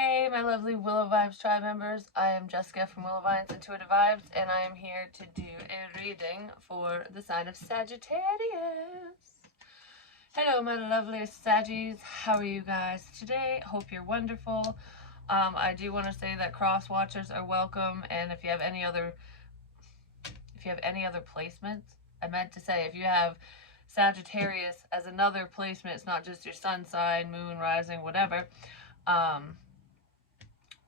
Hey, my lovely Willow Vibes tribe members. I am Jessica from Willow Vines Intuitive Vibes, and I am here to do a reading for the sign of Sagittarius. Hello, my lovely Saggies. How are you guys today? Hope you're wonderful. I do want to say that cross watchers are welcome, and if you have any other placements, I meant to say if you have Sagittarius as another placement, it's not just your sun sign, moon, rising, whatever.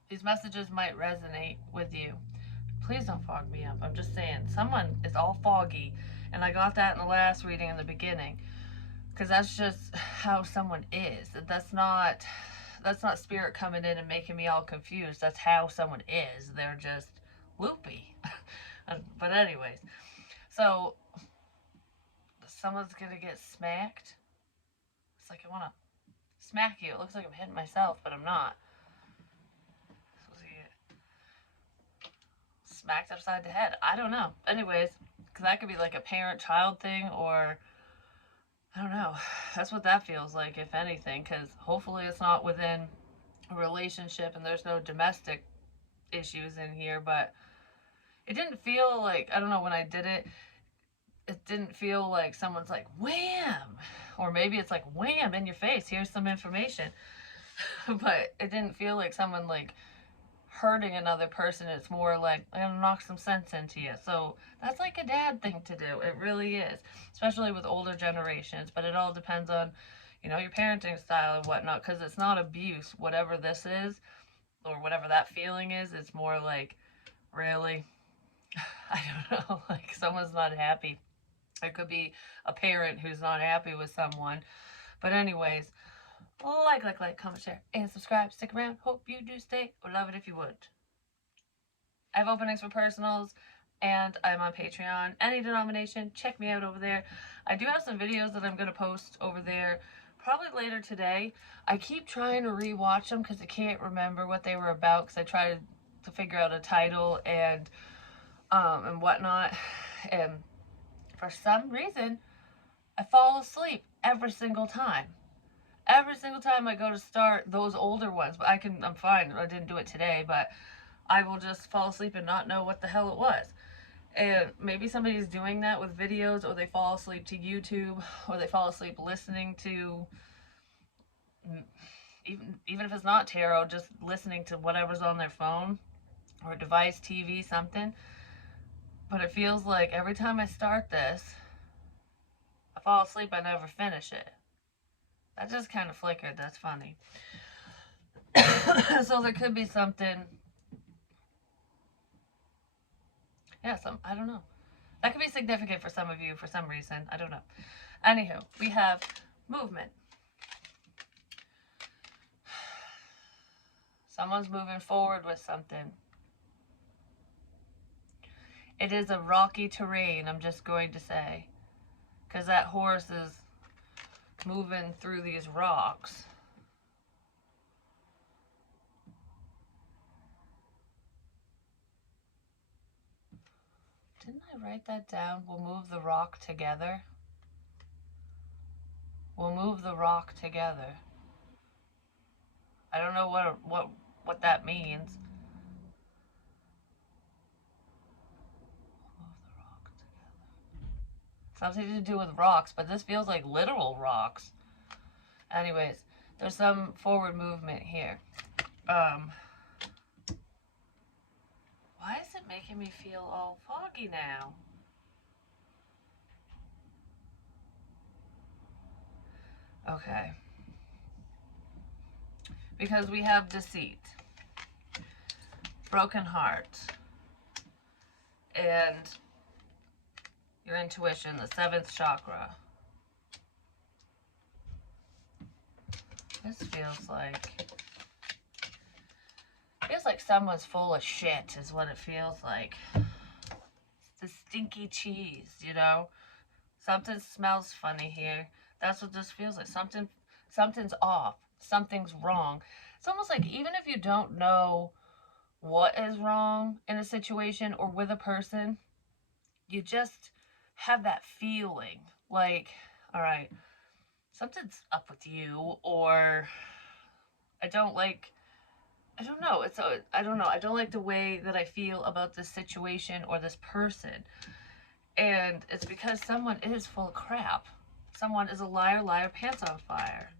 These messages might resonate with you. Please don't fog me up. I'm just saying, someone is all foggy, and I got that in the last reading in the beginning, because that's just how someone is. That's not spirit coming in and making me all confused. That's how someone is. They're just loopy. But anyways, so someone's gonna get smacked. It's like I want to smack you. It looks like I'm hitting myself, but I'm not. Smacked upside the head. I don't know. Anyways, because that could be like a parent-child thing, or I don't know. That's what that feels like, if anything, because hopefully it's not within a relationship and there's no domestic issues in here, but it didn't feel like, I don't know, when I did it, it didn't feel like someone's like, wham! Or maybe it's like, wham, in your face, here's some information. But it didn't feel like someone like hurting another person. It's more like, I'm gonna knock some sense into you. So that's like a dad thing to do. It really is, especially with older generations. But it all depends on, your parenting style and whatnot, because it's not abuse, whatever this is, or whatever that feeling is. It's more like, really, I don't know, like someone's not happy. It could be a parent who's not happy with someone. But anyways, like, comment, share, and subscribe. Stick around. Hope you do stay. Would love it if you would. I have openings for personals, and I'm on Patreon. Any denomination, check me out over there. I do have some videos that I'm going to post over there probably later today. I keep trying to rewatch them because I can't remember what they were about, because I try to figure out a title and whatnot. And for some reason, I fall asleep every single time. Every single time I go to start those older ones, but I'm fine. I didn't do it today, but I will just fall asleep and not know what the hell it was. And maybe somebody's doing that with videos, or they fall asleep to YouTube, or they fall asleep listening to, even if it's not tarot, just listening to whatever's on their phone or device, TV, something. But it feels like every time I start this, I fall asleep, I never finish it. That just kind of flickered. That's funny. So there could be something. Yeah, I don't know. That could be significant for some of you for some reason. I don't know. Anywho, we have movement. Someone's moving forward with something. It is a rocky terrain, I'm just going to say. Because that horse is moving through these rocks. Didn't I write that down? We'll move the rock together. We'll move the rock together. I don't know what that means. We'll move the rock together. Something to do with rocks, but this feels like literal rocks. Anyways, there's some forward movement here. Why is it making me feel all foggy now? Okay. Because we have deceit, broken heart, and your intuition, the 7th chakra. This feels like someone's full of shit is what it feels like. It's the stinky cheese, Something smells funny here. That's what this feels like. Something's off. Something's wrong. It's almost like even if you don't know what is wrong in a situation or with a person, you just have that feeling like, all right, something's up with you, or I don't like I don't know. I don't know. I don't like the way that I feel about this situation or this person. And it's because someone is full of crap. Someone is a liar, liar, pants on fire.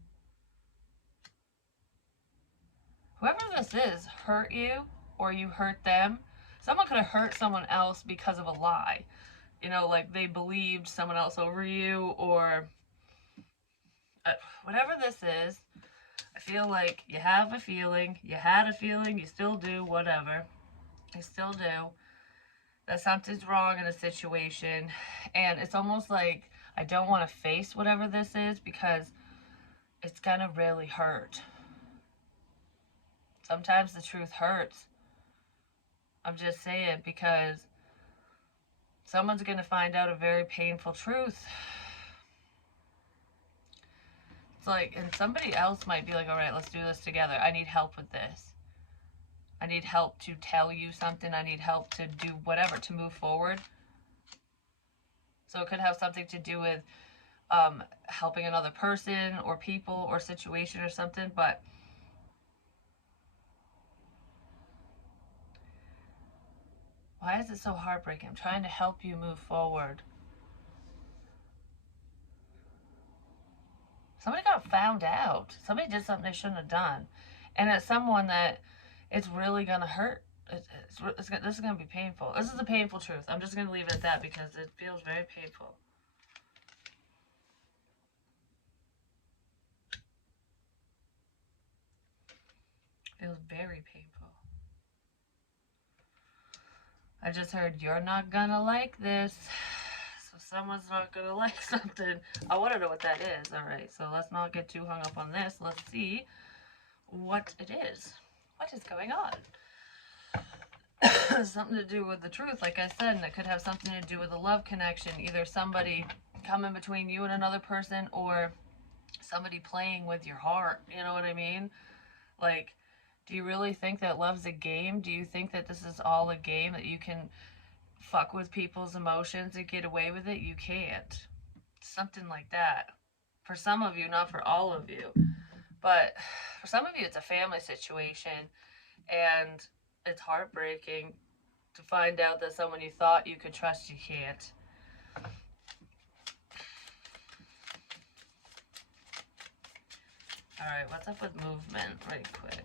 Whoever this is hurt you or you hurt them. Someone could have hurt someone else because of a lie. You know, like they believed someone else over you, or whatever this is. I feel like you have a feeling, you had a feeling, you still do, whatever. You still do. That something's wrong in a situation. And it's almost like I don't want to face whatever this is because it's going to really hurt. Sometimes the truth hurts. I'm just saying, because someone's going to find out a very painful truth. It's like, and somebody else might be like, all right, let's do this together. I need help with this. I need help to tell you something. I need help to do whatever, to move forward. So it could have something to do with helping another person or people or situation or something. But why is it so heartbreaking? I'm trying to help you move forward. Somebody got found out. Somebody did something they shouldn't have done. And it's someone that it's really going to hurt. This is going to be painful. This is a painful truth. I'm just going to leave it at that because it feels very painful. It feels very painful. I just heard you're not going to like this. So someone's not going to like something. I want to know what that is. All right, so let's not get too hung up on this. Let's see what it is. What is going on? Something to do with the truth, like I said, and it could have something to do with a love connection. Either somebody coming between you and another person, or somebody playing with your heart. You know what I mean? Like, do you really think that love's a game? Do you think that this is all a game, that you can fuck with people's emotions and get away with it? You can't. Something like that. For some of you, not for all of you. But for some of you, it's a family situation. And it's heartbreaking to find out that someone you thought you could trust, you can't. Alright, what's up with movement? Right quick.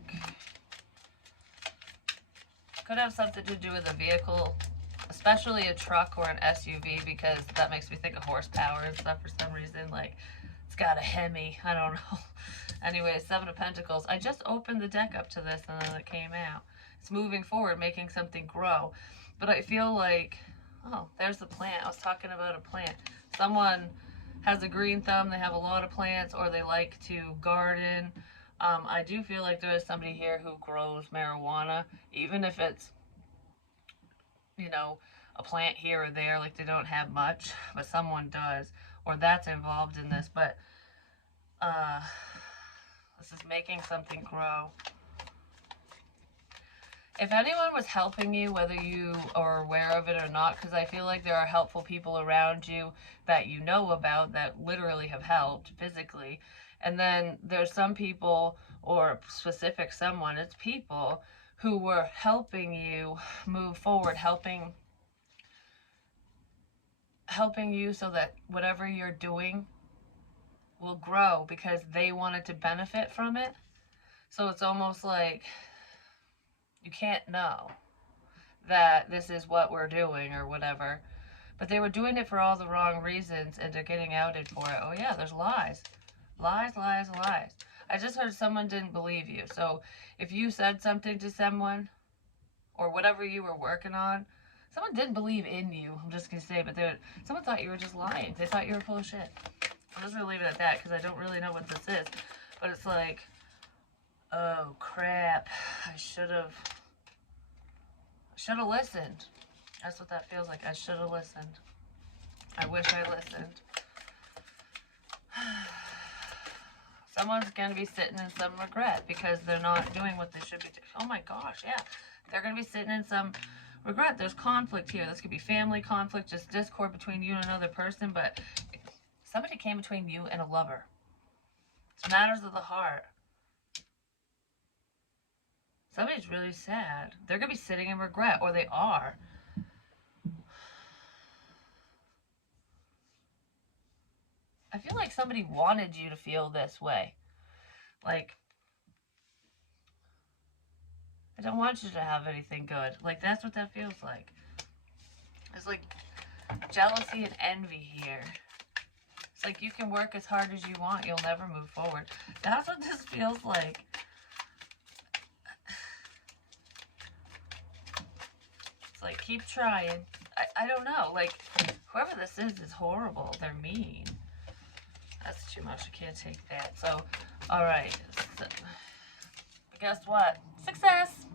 Could have something to do with a vehicle, especially a truck or an SUV, because that makes me think of horsepower and stuff for some reason. Like, it's got a Hemi. I don't know. Anyway, Seven of Pentacles. I just opened the deck up to this and then it came out. It's moving forward, making something grow. But I feel like, oh, there's the plant. I was talking about a plant. Someone has a green thumb, they have a lot of plants, or they like to garden. I do feel like there is somebody here who grows marijuana, even if it's, you know, a plant here or there, like they don't have much, but someone does, or that's involved in this. But this is making something grow. If anyone was helping you, whether you are aware of it or not, because I feel like there are helpful people around you that you know about that literally have helped physically. And then there's some people, or specific someone, it's people who were helping you move forward, helping you so that whatever you're doing will grow because they wanted to benefit from it. So it's almost like you can't know that this is what we're doing or whatever. But they were doing it for all the wrong reasons and they're getting outed for it. Oh yeah, there's lies. Lies, lies, lies. I just heard someone didn't believe you. So if you said something to someone or whatever you were working on, someone didn't believe in you. I'm just going to say, but someone thought you were just lying. They thought you were full of shit. I'm just going to leave it at that because I don't really know what this is. But it's like, oh crap, I should have listened. That's what that feels like. I should have listened. I wish I listened. Someone's going to be sitting in some regret because they're not doing what they should be doing. Oh my gosh, yeah. They're going to be sitting in some regret. There's conflict here. This could be family conflict, just discord between you and another person, but somebody came between you and a lover. It's matters of the heart. Somebody's really sad. They're going to be sitting in regret, or they are. I feel like somebody wanted you to feel this way. Like, I don't want you to have anything good. Like, that's what that feels like. It's like jealousy and envy here. It's like you can work as hard as you want. You'll never move forward. That's what this feels like. It's like, keep trying. I don't know. Like, whoever this is horrible. They're mean. That's too much. I can't take that. So, alright. So, guess what? Success!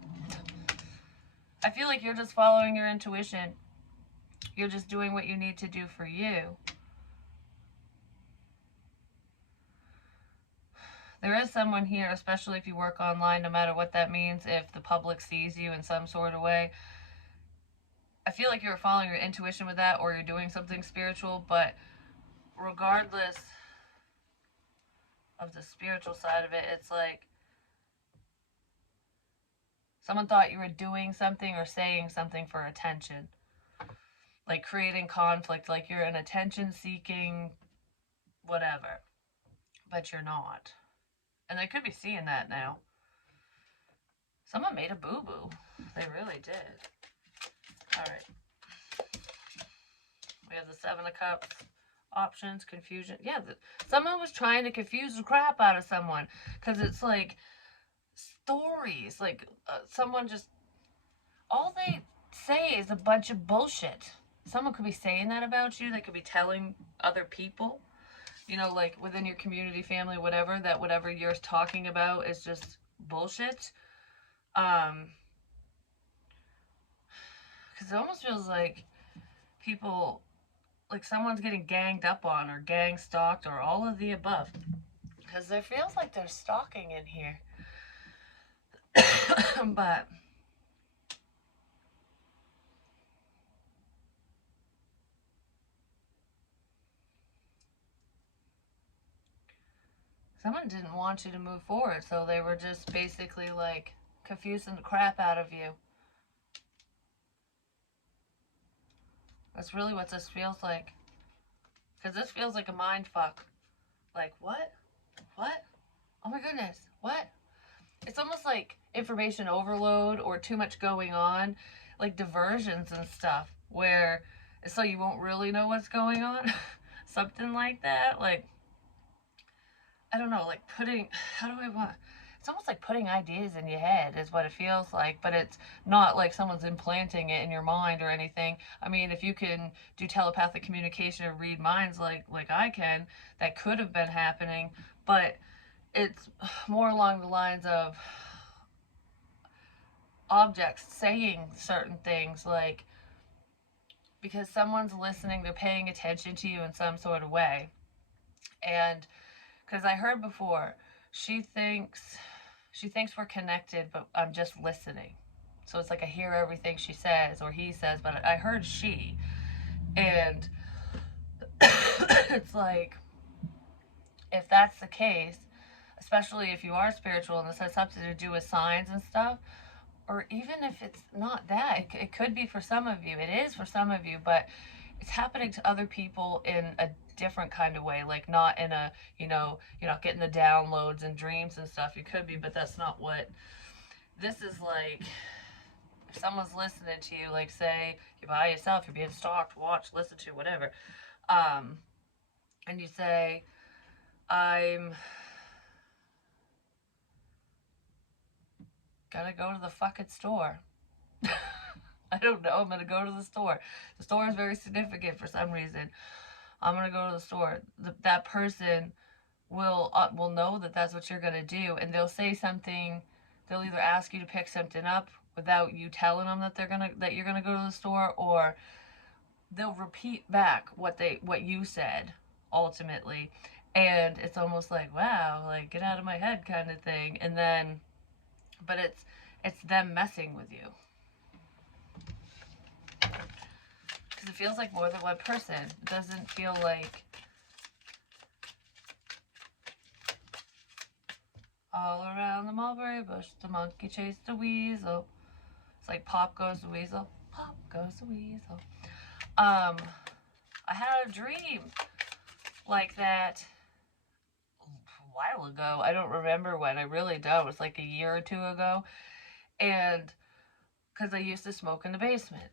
I feel like you're just following your intuition. You're just doing what you need to do for you. There is someone here, especially if you work online, no matter what that means, if the public sees you in some sort of way. I feel like you're following your intuition with that, or you're doing something spiritual, but regardless of the spiritual side of it, it's like someone thought you were doing something or saying something for attention. Like creating conflict, like you're an attention-seeking whatever. But you're not. And they could be seeing that now. Someone made a boo-boo. They really did. Alright. We have the Seven of Cups. Options, confusion. Yeah, someone was trying to confuse the crap out of someone. Because it's like stories. Like someone just... all they say is a bunch of bullshit. Someone could be saying that about you. They could be telling other people. You know, like within your community, family, whatever, that whatever you're talking about is just bullshit. Because it almost feels like people, like someone's getting ganged up on or gang stalked or all of the above. Because it feels like there's stalking in here. But someone didn't want you to move forward, so they were just basically like confusing the crap out of you. That's really what this feels like. Because this feels like a mind fuck. Like, what? What? Oh my goodness. What? It's almost like information overload or too much going on. Like diversions and stuff. Where it's so you won't really know what's going on. Something like that. Like, I don't know. Like putting... how do I want... it's almost like putting ideas in your head is what it feels like, but it's not like someone's implanting it in your mind or anything. I mean, if you can do telepathic communication or read minds like I can, that could have been happening, but it's more along the lines of objects saying certain things, like because someone's listening, they're paying attention to you in some sort of way. And because I heard before, she thinks we're connected, but I'm just listening. So it's like I hear everything she says or he says, but I heard she. And it's like, if that's the case, especially if you are spiritual and this has something to do with signs and stuff, or even if it's not that, it could be for some of you. It is for some of you, but it's happening to other people in a different kind of way, like not in a, you know, you're not getting the downloads and dreams and stuff. You could be, but that's not what this is like. If someone's listening to you, like say you're by yourself, you're being stalked, watch, listen to, whatever, and you say, I'm gonna go to the fucking store. I don't know, I'm gonna go to the store. The store is very significant for some reason. I'm gonna go to the store. That person will know that that's what you're gonna do, and they'll say something. They'll either ask you to pick something up without you telling them that you're gonna go to the store, or they'll repeat back what you said ultimately, and it's almost like, wow, like get out of my head kind of thing. And then, but it's them messing with you. Because it feels like more than one person. It doesn't feel like all around the mulberry berry bush, the monkey chased the weasel. It's like pop goes the weasel, pop goes the weasel. I had a dream like that a while ago. I don't remember when. I really don't. It was like a year or two ago. And because I used to smoke in the basement.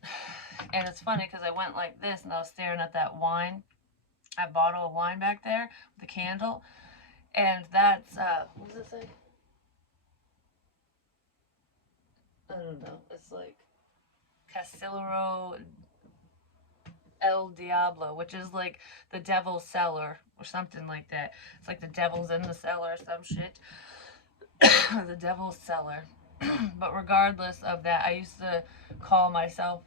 And it's funny because I went like this and I was staring at that bottle of wine back there with the candle. And that's, what does it say? I don't know. It's like Casillero El Diablo, which is like the devil's cellar or something like that. It's like the devil's in the cellar or some shit. The devil's cellar. But regardless of that, I used to call myself,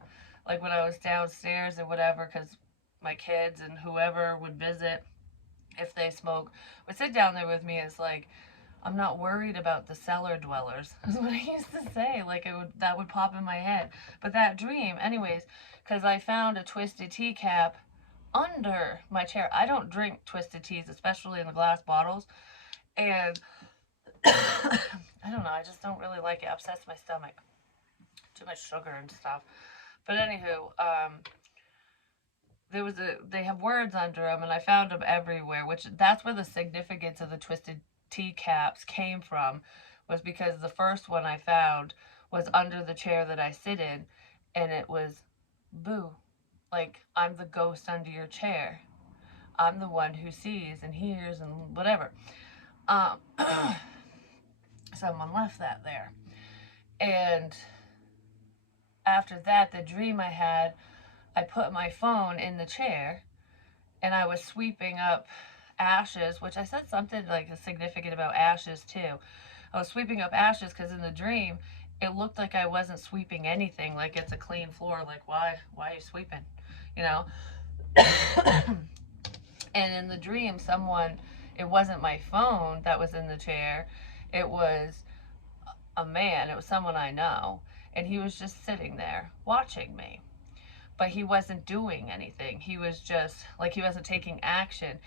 like when I was downstairs or whatever, because my kids and whoever would visit, if they smoke, would sit down there with me. It's like, I'm not worried about the cellar dwellers. Is what I used to say. Like that would pop in my head. But that dream, anyways, because I found a twisted tea cap under my chair. I don't drink twisted teas, especially in the glass bottles, and I don't know. I just don't really like it. It upsets my stomach. Too much sugar and stuff. But anywho, they have words under them, and I found them everywhere. Which that's where the significance of the twisted tea caps came from, was because the first one I found was under the chair that I sit in, and it was, boo, like I'm the ghost under your chair. I'm the one who sees and hears and whatever. Someone left that there. And after that, the dream I had, I put my phone in the chair and I was sweeping up ashes, which I said something like significant about ashes too. I was sweeping up ashes because in the dream, it looked like I wasn't sweeping anything, like it's a clean floor. Like, why are you sweeping? You know? And in the dream, it wasn't my phone that was in the chair. It was a man. It was someone I know. And he was just sitting there watching me. But he wasn't doing anything. He was just, like, he wasn't taking action.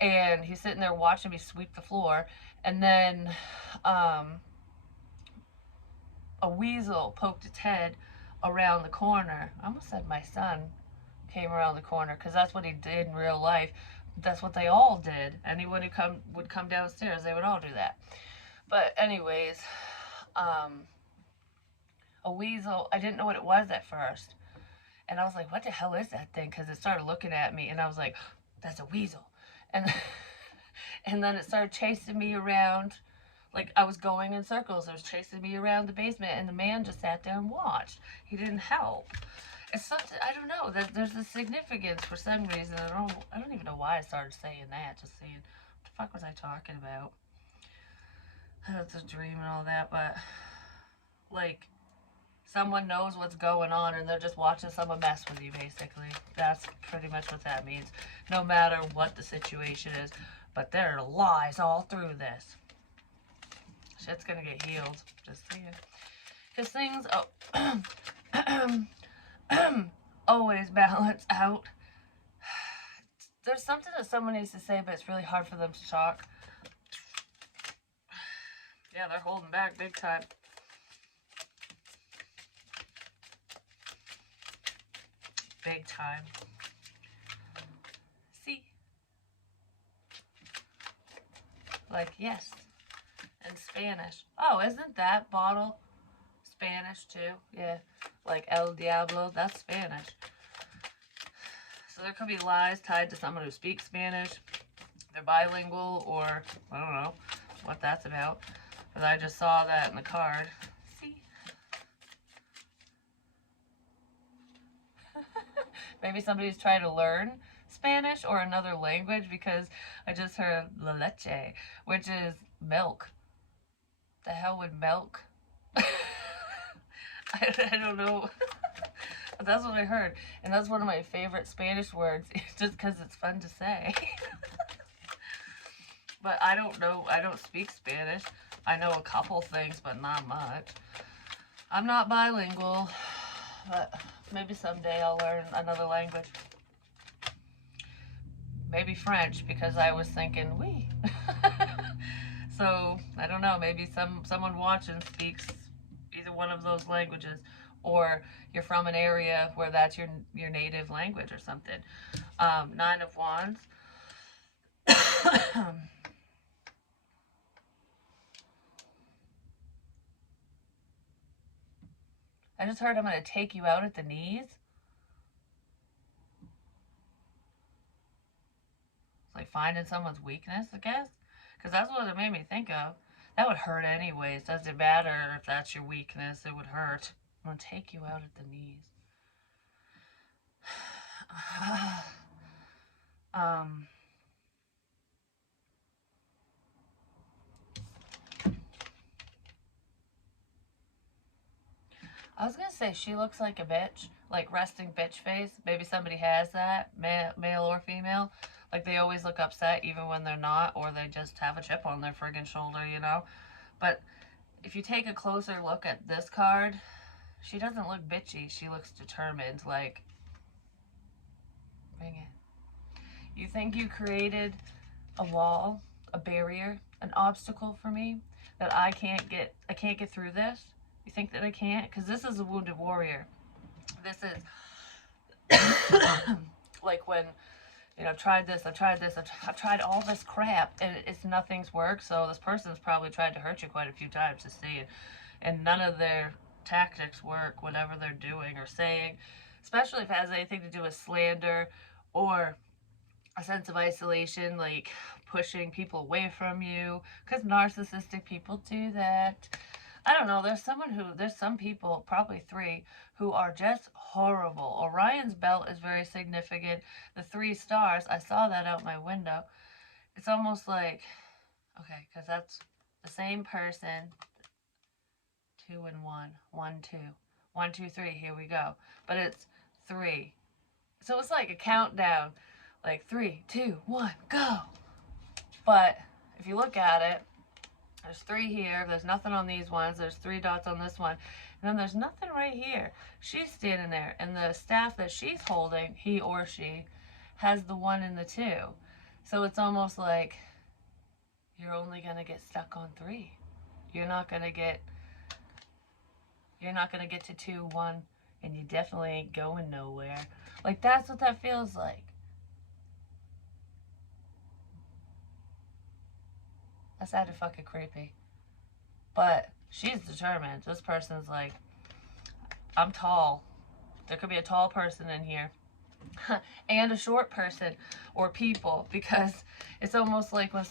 And he's sitting there watching me sweep the floor. And then a weasel poked its head around the corner. I almost said my son came around the corner, because that's what he did in real life. That's what they all did. Anyone who would come downstairs, they would all do that. But anyways, a weasel, I didn't know what it was at first. And I was like, what the hell is that thing? Because it started looking at me, and I was like, that's a weasel. And and then it started chasing me around. Like, I was going in circles. It was chasing me around the basement, and the man just sat there and watched. He didn't help. It's something, I don't know. There's a significance for some reason. I don't even know why I started saying that. Just saying, what the fuck was I talking about? It's a dream and all that, but, like, someone knows what's going on and they're just watching someone mess with you, basically. That's pretty much what that means. No matter what the situation is. But there are lies all through this. Shit's gonna get healed. Just saying. Because things always balance out. There's something that someone needs to say, but it's really hard for them to talk. Yeah, they're holding back big time. Big time. See? Like, yes. In Spanish. Oh, isn't that bottle Spanish too? Yeah. Like El Diablo, that's Spanish. So there could be lies tied to someone who speaks Spanish. They're bilingual, or I don't know what that's about. But I just saw that in the card. See? Maybe somebody's trying to learn Spanish or another language, because I just heard la leche, which is milk. The hell would milk? I don't know. But that's what I heard. And that's one of my favorite Spanish words, just because it's fun to say. But I don't know. I don't speak Spanish. I know a couple things, but not much. I'm not bilingual, but maybe someday I'll learn another language. Maybe French, because I was thinking, oui. So I don't know. Maybe someone watching speaks either one of those languages, or you're from an area where that's your native language or something. Nine of Wands. I just heard I'm going to take you out at the knees. It's like finding someone's weakness, I guess. Because that's what it made me think of. That would hurt anyways. Doesn't matter if that's your weakness, it would hurt. I'm going to take you out at the knees. um, I was gonna say she looks like a bitch, like resting bitch face. Maybe somebody has that, male or female. Like they always look upset even when they're not, or they just have a chip on their friggin' shoulder, you know? But if you take a closer look at this card, she doesn't look bitchy. She looks determined, like, bring it. You think you created a wall, a barrier, an obstacle for me that I can't get through this? You think that I can't? Because this is a wounded warrior. This is like when, I've tried this, I've tried all this crap, and it's nothing's worked. So this person's probably tried to hurt you quite a few times to see it, and none of their tactics work, whatever they're doing or saying, especially if it has anything to do with slander or a sense of isolation, like pushing people away from you, because narcissistic people do that. I don't know. There's some people, probably three, who are just horrible. Orion's belt is very significant. The 3 stars, I saw that out my window. It's almost like, okay, because that's the same person. 2 and 1, 1, 2, 1, 2, 3. Here we go. But it's 3. So it's like a countdown, like 3, 2, 1, go. But if you look at it, there's 3 here. There's nothing on these ones. There's 3 dots on this one. And then there's nothing right here. She's standing there. And the staff that she's holding, he or she, has the 1 and the 2. So it's almost like you're only going to get stuck on 3. You're not going to get to 2, 1, and you definitely ain't going nowhere. Like, that's what that feels like. That's kind of fucking creepy. But she's determined. This person's like, I'm tall. There could be a tall person in here. And a short person or people, because it's almost like when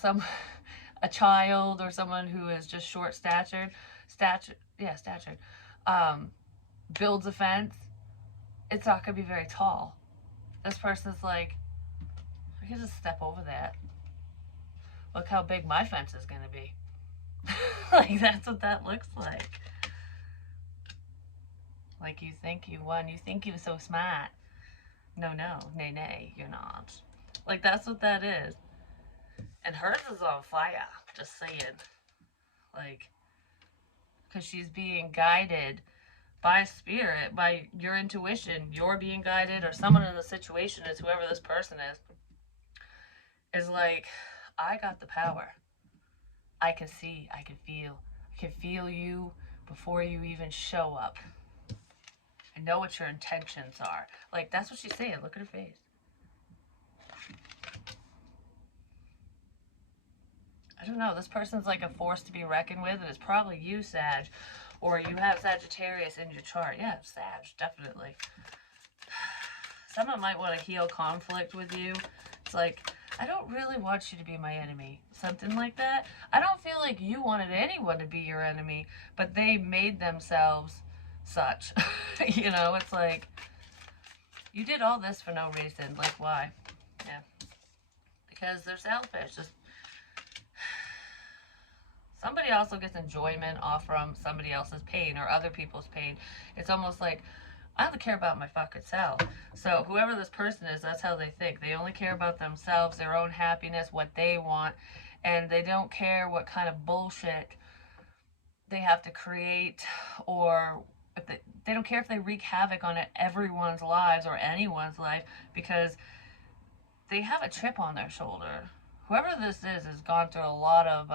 a child or someone who is just short statured, builds a fence, it's not going to be very tall. This person's like, I can just step over that. Look how big my fence is going to be. Like, that's what that looks like. Like, you think you won. You think you're so smart. No, nay, you're not. Like, that's what that is. And hers is on fire. Just saying. Like, because she's being guided by spirit, by your intuition. You're being guided, or someone in the situation is, whoever this person is like, I got the power. I can see, I can feel. I can feel you before you even show up. I know what your intentions are. Like, that's what she's saying. Look at her face. I don't know. This person's like a force to be reckoned with, and it's probably you, Sag. Or you have Sagittarius in your chart. Yeah, Sag, definitely. Someone might want to heal conflict with you. It's like, I don't really want you to be my enemy. Something like that. I don't feel like you wanted anyone to be your enemy, but they made themselves such. It's like, you did all this for no reason. Like, why? Yeah. Because they're selfish. Just somebody also gets enjoyment off from somebody else's pain or other people's pain. It's almost like, I don't care about my fucking self. So whoever this person is, that's how they think. They only care about themselves, their own happiness, what they want, and they don't care what kind of bullshit they have to create, or if they don't care if they wreak havoc on everyone's lives or anyone's life, because they have a chip on their shoulder. Whoever this is has gone through a lot of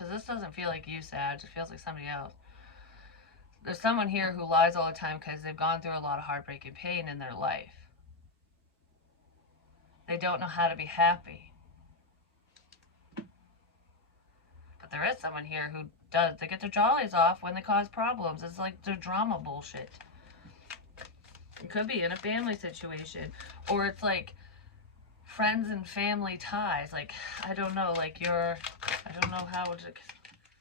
because this doesn't feel like you, Sag. It feels like somebody else. There's someone here who lies all the time because they've gone through a lot of heartbreak and pain in their life. They don't know how to be happy. But there is someone here who does. They get their jollies off when they cause problems. It's like the drama bullshit. It could be in a family situation. Or it's like friends and family ties. Like, I don't know, like I don't know how to,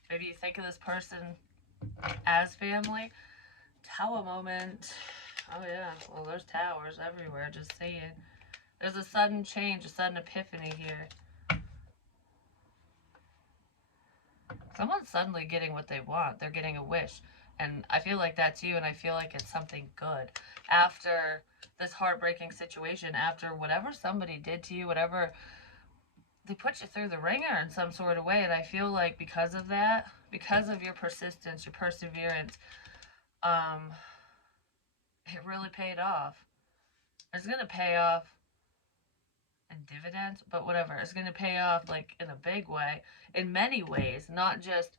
maybe you think of this person as family. Tower moment. Oh yeah, well there's towers everywhere, just saying. There's a sudden change, a sudden epiphany here. Someone's suddenly getting what they want. They're getting a wish. And I feel like that's you, and I feel like it's something good. After this heartbreaking situation, after whatever somebody did to you, whatever, they put you through the ringer in some sort of way. And I feel like because of that, because of your persistence, your perseverance, it really paid off. It's going to pay off in dividends, but whatever. It's going to pay off like in a big way, in many ways, not just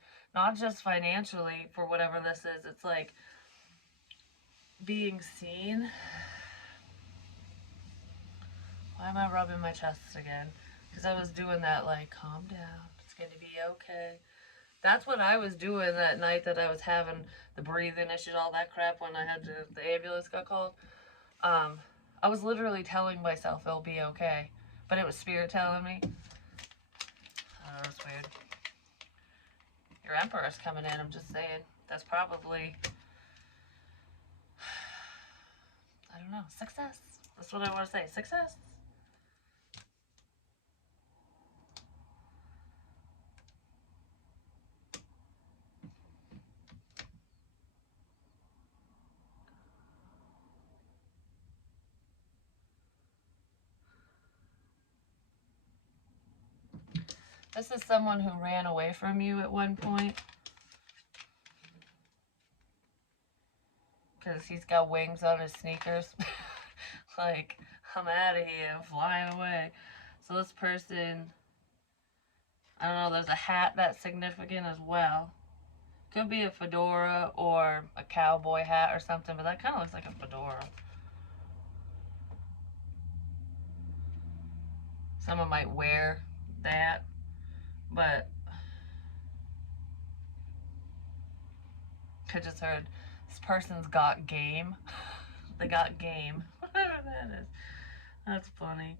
financially for whatever this is. It's like being seen. Why am I rubbing my chest again? Because I was doing that like, calm down, it's going to be okay. That's what I was doing that night that I was having the breathing issues, all that crap, when I had the ambulance got called. I was literally telling myself it'll be okay, but it was spirit telling me. Oh, that's weird. Your Emperor's coming in, I'm just saying. That's probably, I don't know, success. That's what I want to say, success. This is someone who ran away from you at one point. Because he's got wings on his sneakers. Like, I'm out of here, I'm flying away. So this person, I don't know, there's a hat that's significant as well. Could be a fedora or a cowboy hat or something, but that kind of looks like a fedora. Someone might wear that, but I just heard this person's got game. They got game. Whatever that is. That's funny.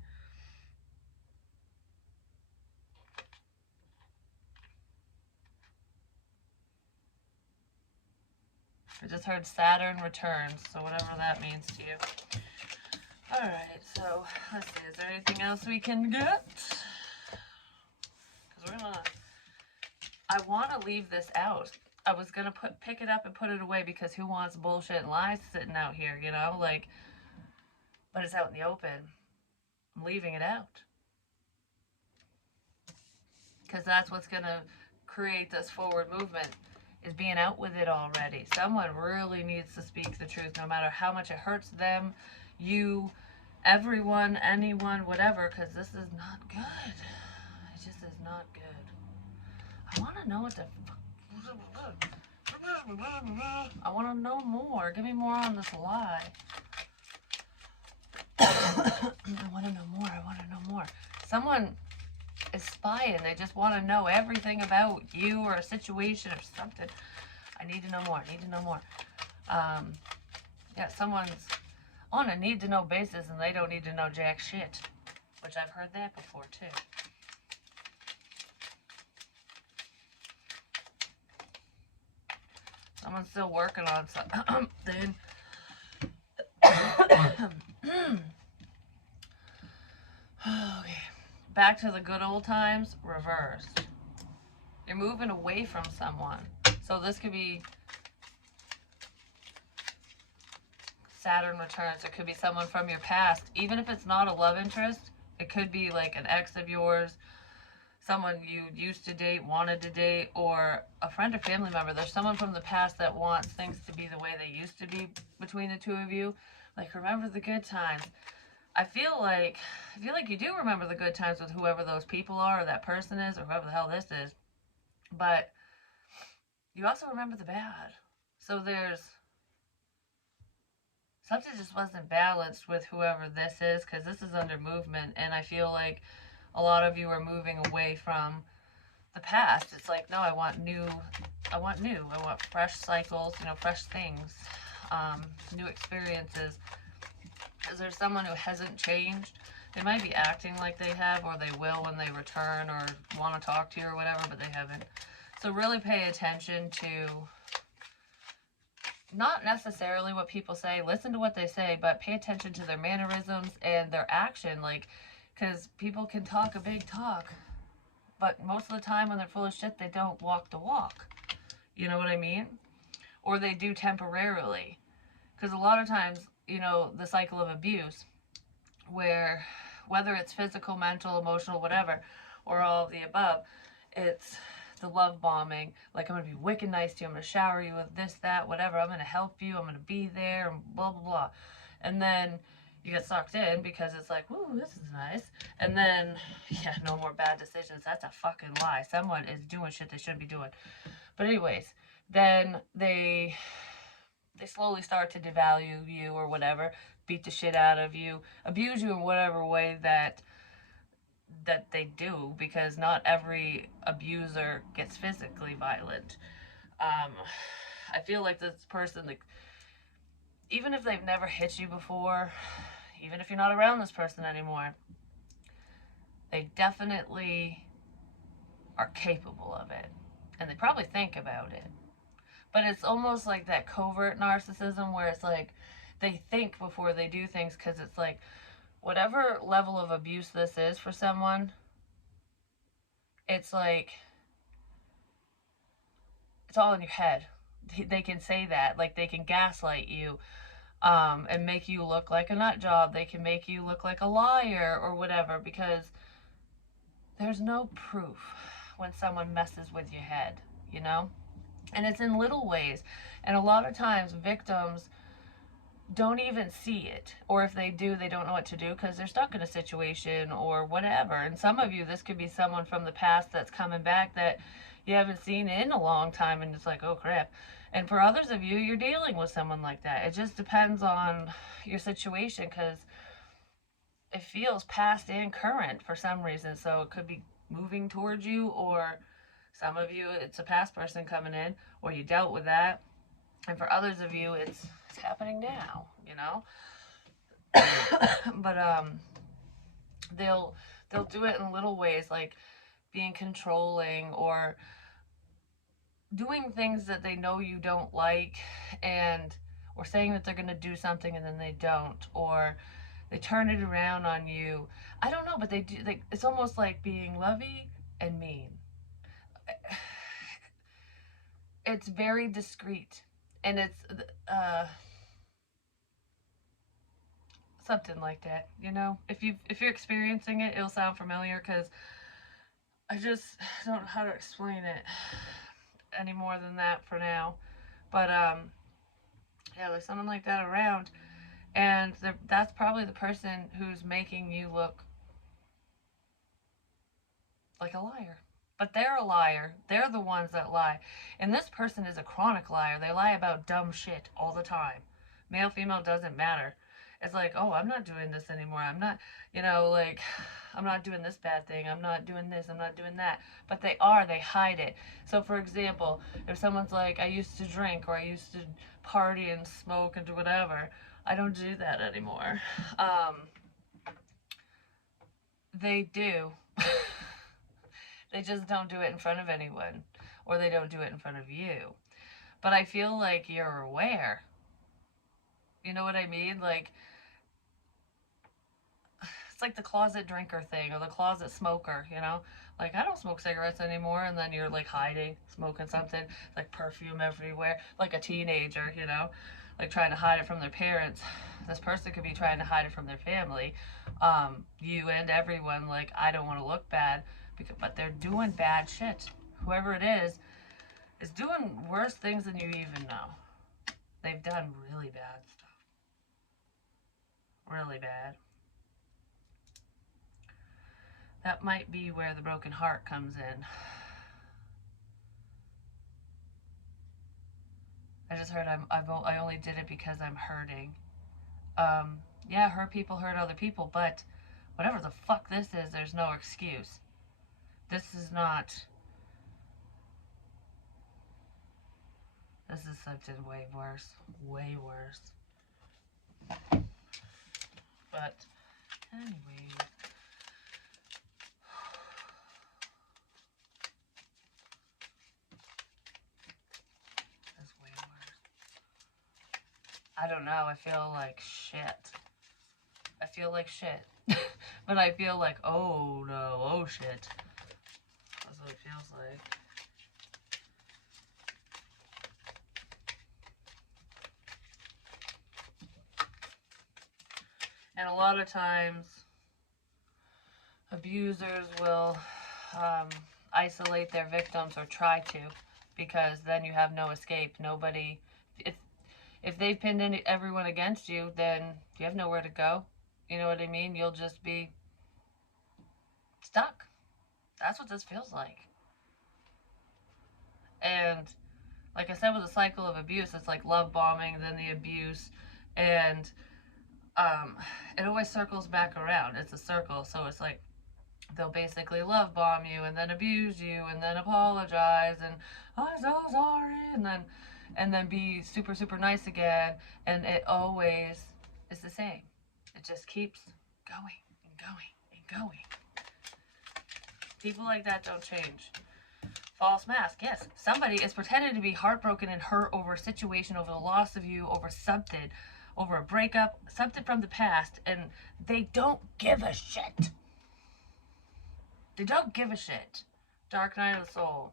I just heard Saturn returns, so whatever that means to you. Alright, so let's see, is there anything else we can get? Because I want to leave this out. I was going to pick it up and put it away because who wants bullshit and lies sitting out here, you know? Like, but it's out in the open. I'm leaving it out. Because that's what's going to create this forward movement, is being out with it already. Someone really needs to speak the truth, no matter how much it hurts them, you, everyone, anyone, whatever, because this is not good. It just is not good. I want to know what the fuck. I want to know more. Give me more on this lie. I want to know more. I want to know more. Someone is spying. They just want to know everything about you or a situation or something. I need to know more. I need to know more. Yeah, someone's on a need-to-know basis and they don't need to know jack shit. Which I've heard that before, too. Someone's still working on something. Okay. Back to the good old times, reversed. You're moving away from someone. So this could be Saturn returns. It could be someone from your past. Even if it's not a love interest, it could be like an ex of yours, someone you used to date, wanted to date, or a friend or family member. There's someone from the past that wants things to be the way they used to be between the two of you. Like, remember the good times. I feel like you do remember the good times with whoever those people are, or that person is, or whoever the hell this is. But you also remember the bad. So there's something just wasn't balanced with whoever this is, because this is under movement, and I feel like a lot of you are moving away from the past. It's like, no, I want new. I want new. I want fresh cycles, fresh things, new experiences. Is there someone who hasn't changed? They might be acting like they have, or they will when they return, or want to talk to you or whatever, but they haven't. So really pay attention to not necessarily what people say, listen to what they say, but pay attention to their mannerisms and their action. Like, because people can talk a big talk, but most of the time when they're full of shit, they don't walk the walk. You know what I mean? Or they do temporarily. Because a lot of times, the cycle of abuse, where whether it's physical, mental, emotional, whatever, or all of the above, it's the love bombing. Like, I'm going to be wicked nice to you. I'm going to shower you with this, that, whatever. I'm going to help you. I'm going to be there, and blah, blah, blah. And then you get sucked in because it's like, ooh, this is nice. And then, yeah, no more bad decisions. That's a fucking lie. Someone is doing shit they shouldn't be doing. But anyways, then they slowly start to devalue you or whatever, beat the shit out of you, abuse you in whatever way that they do, because not every abuser gets physically violent. Um, I feel like this person, like, even if they've never hit you before, even if you're not around this person anymore, they definitely are capable of it. And they probably think about it. But it's almost like that covert narcissism where it's like they think before they do things, because it's like whatever level of abuse this is for someone, it's like it's all in your head. They can say that, like they can gaslight you, and make you look like a nut job. They can make you look like a liar or whatever, because there's no proof when someone messes with your head, you know? And it's in little ways. And a lot of times victims don't even see it, or if they do, they don't know what to do because they're stuck in a situation or whatever. And some of you, this could be someone from the past that's coming back that you haven't seen in a long time, and it's like, oh crap. And for others of you, you're dealing with someone like that. It just depends on your situation, because it feels past and current for some reason. So it could be moving towards you, or some of you, it's a past person coming in, or you dealt with that. And for others of you, it's happening now, but they'll do it in little ways, like being controlling, or doing things that they know you don't like, and or saying that they're going to do something and then they don't, or they turn it around on you. I don't know, but they do. It's almost like being lovey and mean. It's very discreet, and it's uh something like that. If you're experiencing it, it'll sound familiar, because I just don't know how to explain it any more than that for now. But yeah, there's someone like that around, and that's probably the person who's making you look like a liar. But they're a liar. They're the ones that lie. And this person is a chronic liar. They lie about dumb shit all the time. Male, female, doesn't matter. It's like, oh, I'm not doing this anymore. I'm not, like, I'm not doing this bad thing. I'm not doing this. I'm not doing that. But they are. They hide it. So, for example, if someone's like, I used to drink, or I used to party and smoke and do whatever, I don't do that anymore. They do. They just don't do it in front of anyone, or they don't do it in front of you. But I feel like you're aware. You know what I mean? Like, it's like the closet drinker thing, or the closet smoker. Like, I don't smoke cigarettes anymore, and then you're like hiding, smoking something, like perfume everywhere, like a teenager, like trying to hide it from their parents. This person could be trying to hide it from their family, you and everyone. Like, I don't want to look bad, but they're doing bad shit. Whoever it is doing worse things than you even know. They've done really bad stuff. Really bad. That might be where the broken heart comes in. I just heard I only did it because I'm hurting. Yeah, hurt people hurt other people, but whatever the fuck this is, there's no excuse. This is not. This is something way worse. Way worse. But, anyway. That's way worse. I don't know. I feel like shit. I feel like shit. But I feel like, oh no, oh shit. That's what it feels like. And a lot of times, abusers will isolate their victims or try to, because then you have no escape. Nobody, if they've pinned everyone against you, then you have nowhere to go. You know what I mean? You'll just be stuck. That's what this feels like. And like I said, with the cycle of abuse, it's like love bombing, then the abuse, and it always circles back around. It's a circle, so it's like they'll basically love bomb you and then abuse you and then apologize and I'm so sorry and then be super super nice again, and it always is the same. It just keeps going and going and going. People like that don't change. False mask, yes. Somebody is pretending to be heartbroken and hurt over a situation, over the loss of you, over something, over a breakup, something from the past, and they don't give a shit. They don't give a shit. Dark night of the soul.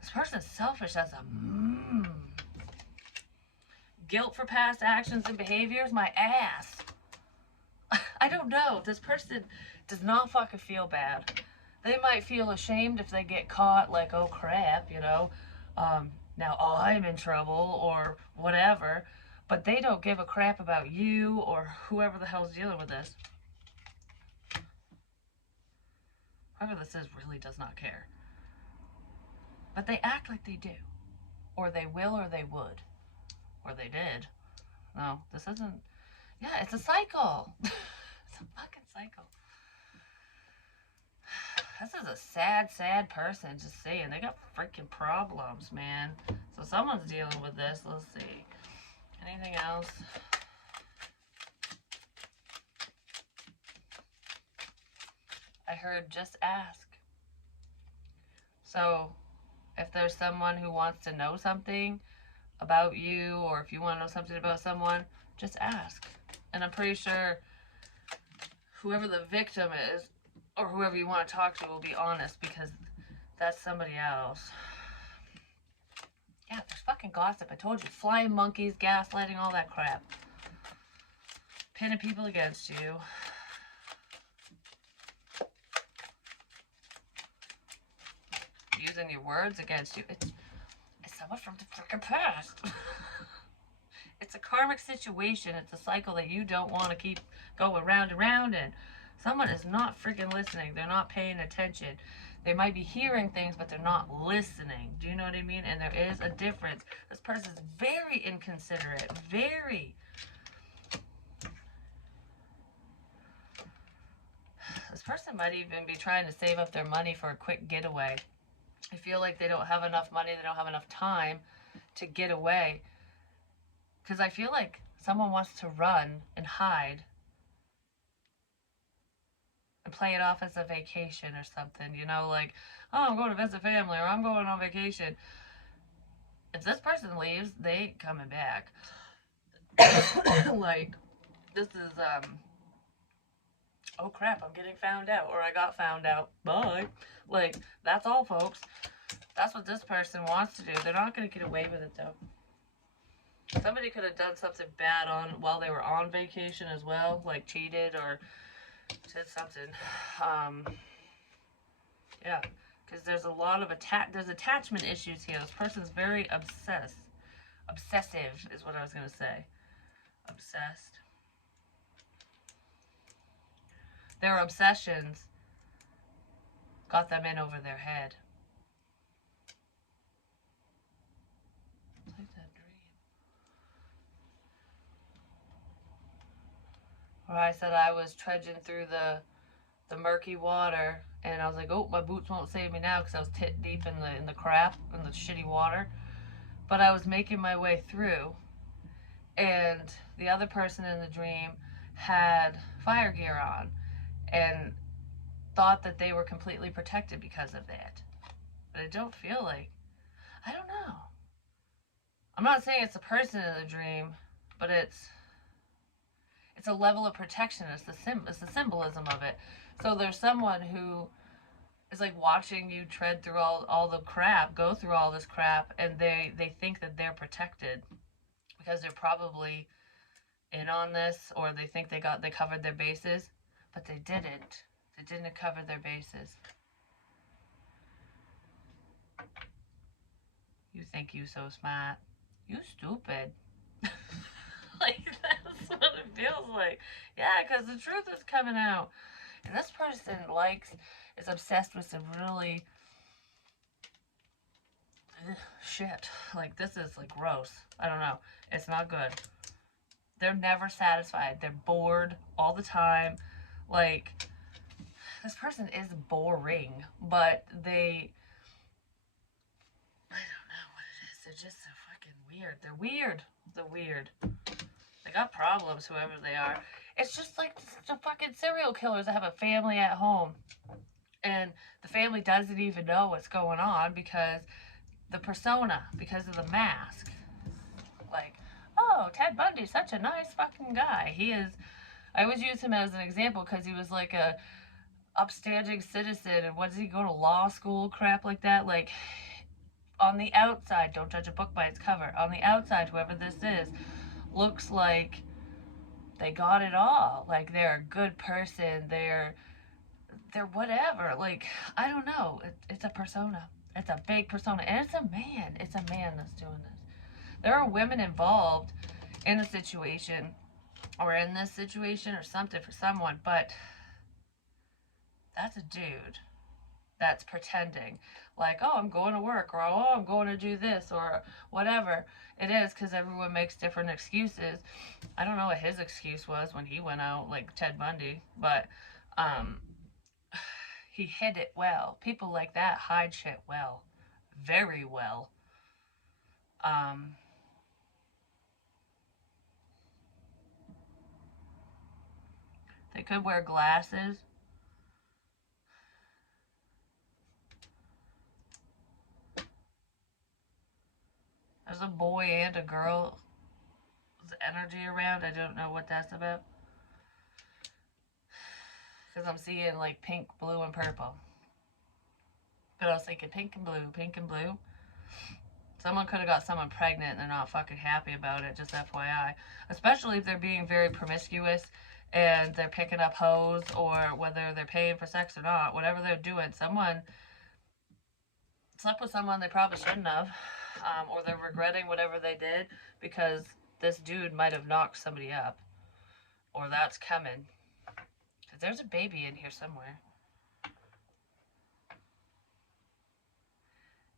This person's selfish as a Guilt for past actions and behaviors, my ass. I don't know. This person does not fucking feel bad. They might feel ashamed if they get caught, like, oh crap, you know, now I'm in trouble or whatever, but they don't give a crap about you or whoever the hell's dealing with this. Whoever this is really does not care. But they act like they do. Or they will, or they would. Or they did. No, this isn't. Yeah, it's a cycle. It's a fucking cycle. This is a sad, sad person, just saying. They got freaking problems, man. So someone's dealing with this. Let's see. Anything else? I heard just ask. So if there's someone who wants to know something about you, or if you want to know something about someone, just ask. And I'm pretty sure whoever the victim is, or whoever you want to talk to, will be honest, because that's somebody else. Yeah, there's fucking gossip. I told you. Flying monkeys, gaslighting, all that crap. Pinning people against you. Using your words against you. It's someone from the freaking past. It's a karmic situation. It's a cycle that you don't want to keep going round and round in. Someone is not freaking listening. They're not paying attention. They might be hearing things, but they're not listening. Do you know what I mean? And there is a difference. This person's very inconsiderate. Very. This person might even be trying to save up their money for a quick getaway. I feel like they don't have enough money. They don't have enough time to get away. Because I feel like someone wants to run and hide and play it off as a vacation or something, you know, like, oh, I'm going to visit family, or I'm going on vacation. If this person leaves, they ain't coming back. Like, this is, oh crap, I'm getting found out, or I got found out, bye. Like, that's all, folks. That's what this person wants to do. They're not going to get away with it, though. Somebody could have done something bad while they were on vacation as well, like cheated or did something. Yeah, because there's a lot of there's attachment issues here. This person's very obsessive is what I was going to say. Obsessed. Their obsessions got them in over their head. where I said I was trudging through the murky water, and I was like, oh, my boots won't save me now because I was tit deep in the crap in the shitty water. But I was making my way through, and the other person in the dream had fire gear on and thought that they were completely protected because of that. But I don't feel like, I don't know. I'm not saying it's the person in the dream, but it's a level of protection. It's the symbolism of it. So there's someone who is like watching you tread through all the crap, go through all this crap, and they think that they're protected because they're probably in on this, or they think they covered their bases, but they didn't. They didn't cover their bases. You think you so smart. You stupid. Like, that's what it feels like. Yeah, because the truth is coming out. And this person is obsessed with some really shit. Like, this is like gross. I don't know. It's not good. They're never satisfied. They're bored all the time. Like, this person is boring, but I don't know what it is. They're just so fucking weird. They're weird. They're weird. They got problems, whoever they are. It's just like the fucking serial killers that have a family at home. And the family doesn't even know what's going on because the persona, because of the mask. Like, oh, Ted Bundy's such a nice fucking guy. He is. I always use him as an example because he was like a upstanding citizen, and what does he go to law school, crap like that? Like, on the outside, don't judge a book by its cover. On the outside, whoever this is looks like they got it all. Like, they're a good person. They're whatever. Like, I don't know. It's a persona. It's a big persona, and it's a man. It's a man that's doing this. There are women involved in the situation, or in this situation, or something for someone, but that's a dude that's pretending. Like, oh, I'm going to work, or oh, I'm going to do this, or whatever it is, because everyone makes different excuses. I don't know what his excuse was when he went out, like Ted Bundy, but he hid it well. People like that hide shit well. Very well. They could wear glasses. There's a boy and a girl's energy around. I don't know what that's about. Because I'm seeing like pink, blue, and purple. But I was thinking pink and blue, pink and blue. Someone could have got someone pregnant and they're not fucking happy about it, just FYI. Especially if they're being very promiscuous and they're picking up hoes, or whether they're paying for sex or not, whatever they're doing, someone slept with someone they probably shouldn't have, or they're regretting whatever they did because this dude might have knocked somebody up, or that's coming. Because there's a baby in here somewhere.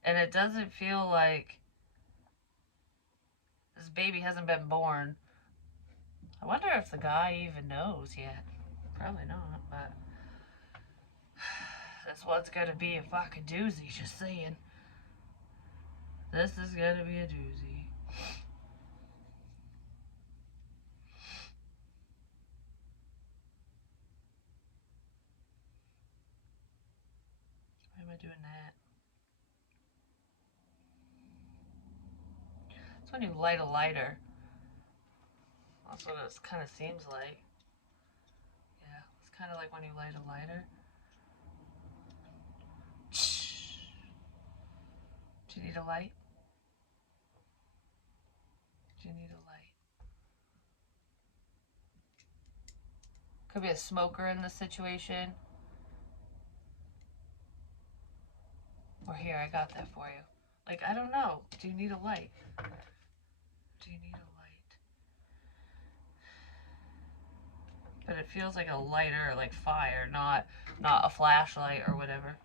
And it doesn't feel like this baby hasn't been born. I wonder if the guy even knows yet. Probably not, but this one's gonna be a fucking doozy, just saying. This is gonna be a doozy. Why am I doing that? It's when you light a lighter. That's what it kind of seems like. Yeah, it's kind of like when you light a lighter. Do you need a light? Do you need a light? Could be a smoker in this situation. Or here, I got that for you. Like, I don't know. Do you need a light? Do you need a light? But it feels like a lighter, like fire, not a flashlight or whatever.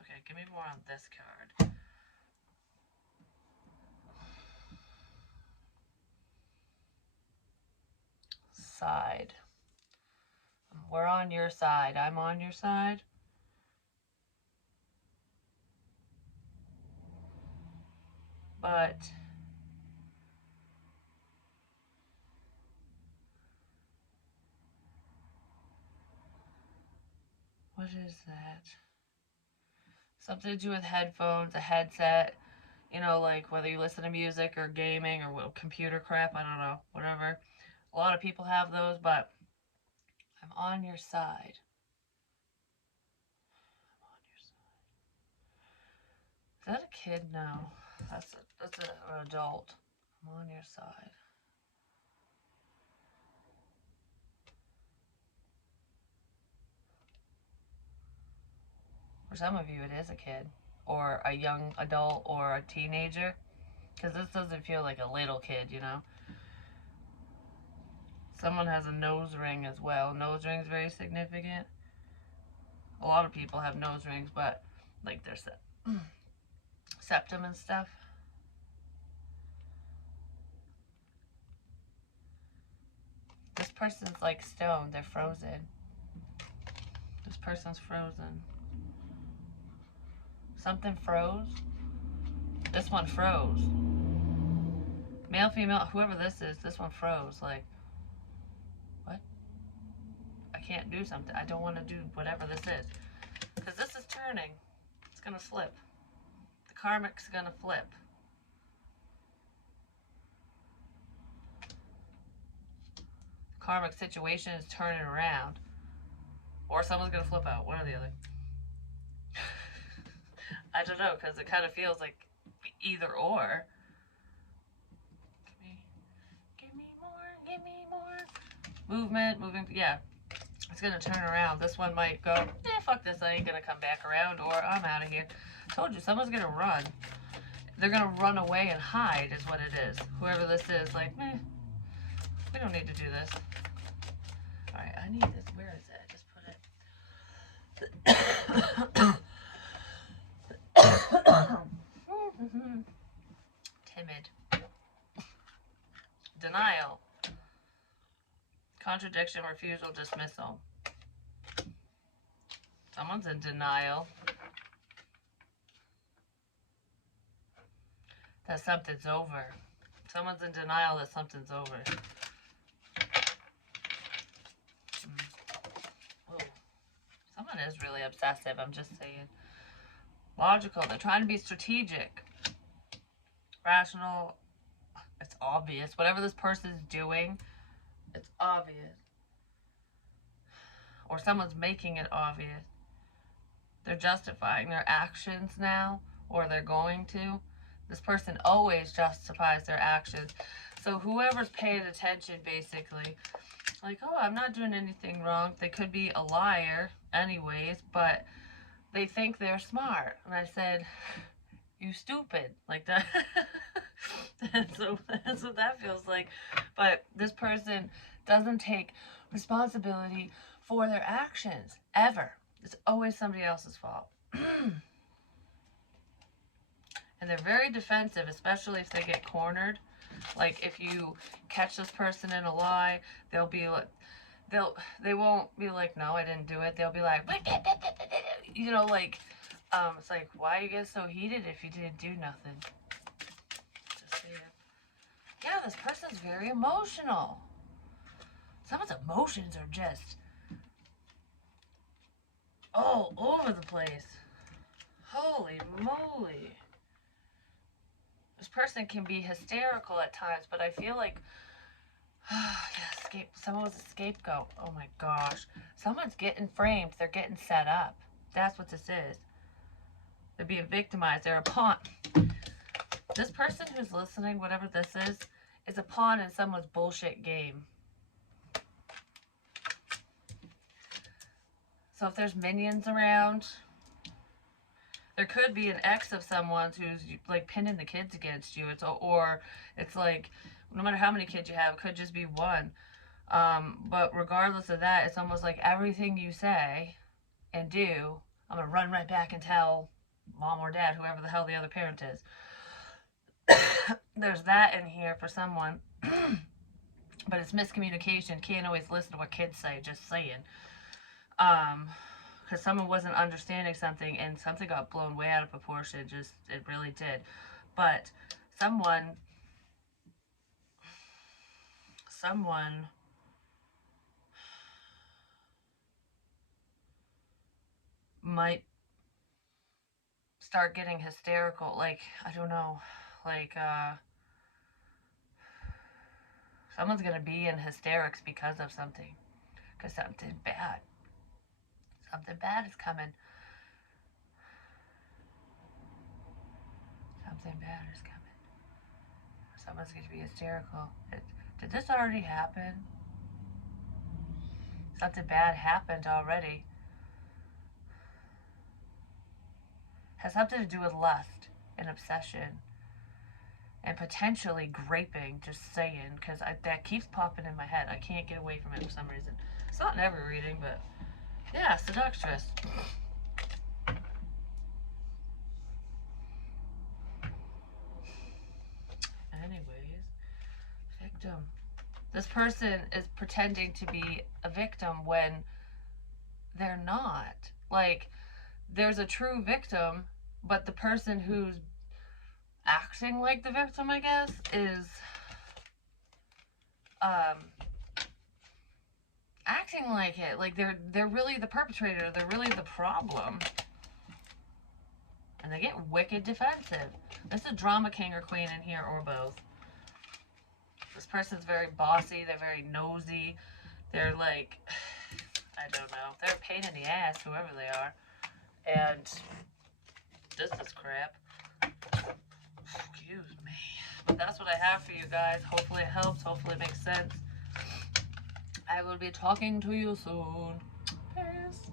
Okay, give me more on this card. side. We're on your side. I'm on your side. But what is that? Something to do with headphones, a headset. You know, like whether you listen to music or gaming or computer crap, I don't know, whatever. A lot of people have those, but I'm on your side. I'm on your side. Is that a kid? No. That's an adult. I'm on your side. For some of you, it is a kid, or a young adult, or a teenager. Because this doesn't feel like a little kid, you know? Someone has a nose ring as well. Nose ring is very significant. A lot of people have nose rings, but like their septum and stuff. This person's like stone. They're frozen. This person's frozen. Something froze. This one froze. Male, female, whoever this is, this one froze. Like, what? I can't do something. I don't want to do whatever this is. Because this is turning. It's going to flip. The karmic's going to flip. The karmic situation is turning around. Or someone's going to flip out. One or the other. I don't know, because it kind of feels like either or. Give me more. Movement, moving, yeah. It's going to turn around. This one might go, fuck this, I ain't going to come back around, or I'm out of here. Told you, someone's going to run. They're going to run away and hide is what it is. Whoever this is, like, we don't need to do this. Alright, I need this. Where is it? I just put it. Timid. Denial. Contradiction, refusal, dismissal. Someone's in denial that something's over. Someone's in denial that something's over. Whoa. Someone is really obsessive, I'm just saying. Logical. They're trying to be strategic. Rational. It's obvious. Whatever this person's doing, it's obvious. Or someone's making it obvious. They're justifying their actions now, or they're going to. This person always justifies their actions. So whoever's paying attention, basically, like, oh, I'm not doing anything wrong. They could be a liar anyways, but they think they're smart. And I said, you stupid. Like that. So that's what that feels like. But this person doesn't take responsibility for their actions, ever. It's always somebody else's fault. And they're very defensive, especially if they get cornered. Like if you catch this person in a lie, they'll be like, they won't be like, no, I didn't do it. They'll be like, you know, like, it's like, why you get so heated if you didn't do nothing? Just saying. Yeah, this person's very emotional. Someone's emotions are just all over the place. Holy moly. This person can be hysterical at times, but I feel like, someone was a scapegoat. Oh my gosh. Someone's getting framed. They're getting set up. That's what this is. They're being victimized. They're a pawn. This person who's listening, whatever this is a pawn in someone's bullshit game. So if there's minions around, there could be an ex of someone's who's like pinning the kids against you. Or it's like, no matter how many kids you have, it could just be one. But regardless of that, it's almost like everything you say and do, I'm going to run right back and tell mom or dad, whoever the hell the other parent is. There's that in here for someone. but it's miscommunication. Can't always listen to what kids say, just saying. Because someone wasn't understanding something and something got blown way out of proportion. Just, it really did. But someone, someone might start getting hysterical. Like, I don't know. Like, someone's going to be in hysterics because of something. Because something bad. Something bad is coming. Something bad is coming. Someone's going to be hysterical. Did this already happen? Something bad happened already. Has something to do with lust and obsession and potentially graping, just saying, because that keeps popping in my head. I can't get away from it for some reason. It's not in every reading, but yeah, seductress. Anyways, victim. This person is pretending to be a victim when they're not. Like, there's a true victim, but the person who's acting like the victim, I guess, is acting like it. Like they're really the perpetrator. They're really the problem. And they get wicked defensive. There's a drama king or queen in here, or both. This person's very bossy. They're very nosy. They're like, I don't know. They're a pain in the ass, whoever they are. And this is crap. Excuse me. But that's what I have for you guys. Hopefully it helps. Hopefully it makes sense. I will be talking to you soon. Peace.